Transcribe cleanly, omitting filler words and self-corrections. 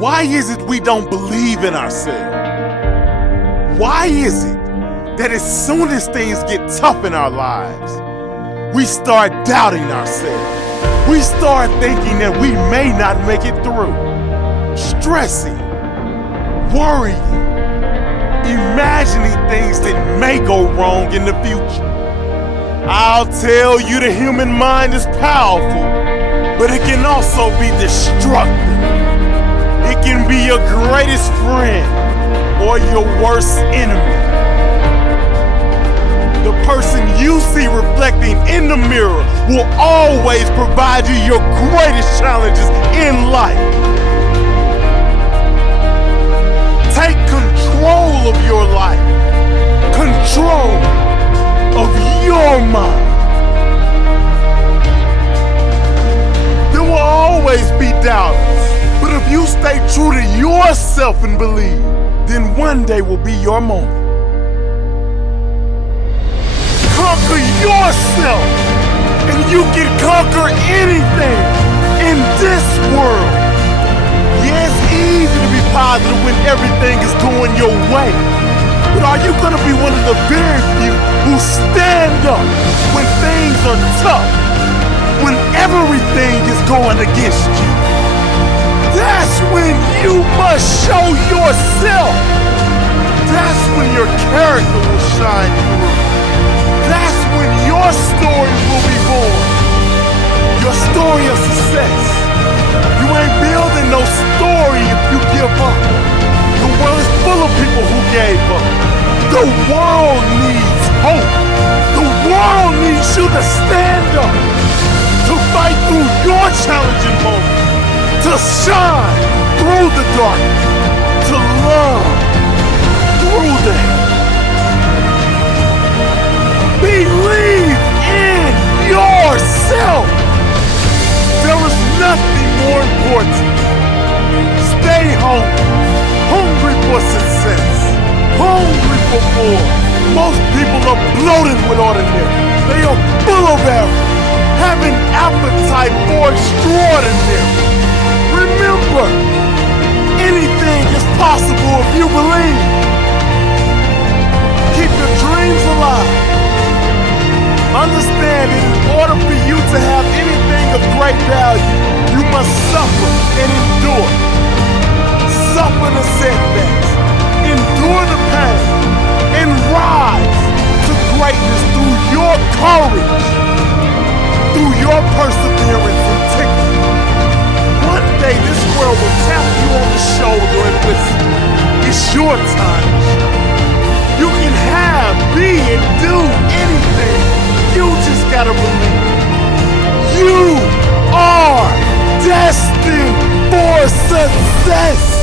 Why is it we don't believe in ourselves? Why is it that as soon as things get tough in our lives, we start doubting ourselves? We start thinking that we may not make it through. Stressing, worrying, imagining things that may go wrong in the future. I'll tell you, the human mind is powerful, but it can also be destructive. It can be your greatest friend or your worst enemy. The person you see reflecting in the mirror will always provide you your greatest challenges in life. Take control of your life, control of your mind. There will always be doubters, but if you stay true to yourself and believe, then one day will be your moment. Conquer yourself, and you can conquer anything in this world. Yeah, it's easy to be positive when everything is going your way. But are you gonna be one of the very few who stand up when things are tough, when everything is going against you? That's when you must show yourself. That's when your character will shine through. That's when your story will be born. Your story of success. You ain't building no story if you give up. The world is full of people who gave up. The world needs hope. The world needs you to stand up, to fight through your challenging moments, to shine through the darkness, to love through the hate. Believe in yourself. There is nothing more important. Stay hungry for success, hungry for more. Most people are bloated with ordinary. They are full of error, having appetite for extraordinary. Remember, anything is possible if you believe. Keep your dreams alive. Understand that in order for you to have anything of great value, you must suffer and endure. Suffer the setbacks, endure the pain, and rise to greatness through your courage, through your perseverance and tickle. One day this world will tap you on the shoulder and whisper, it's your time. You can have, be, and do anything. You just gotta believe. You are destined for success.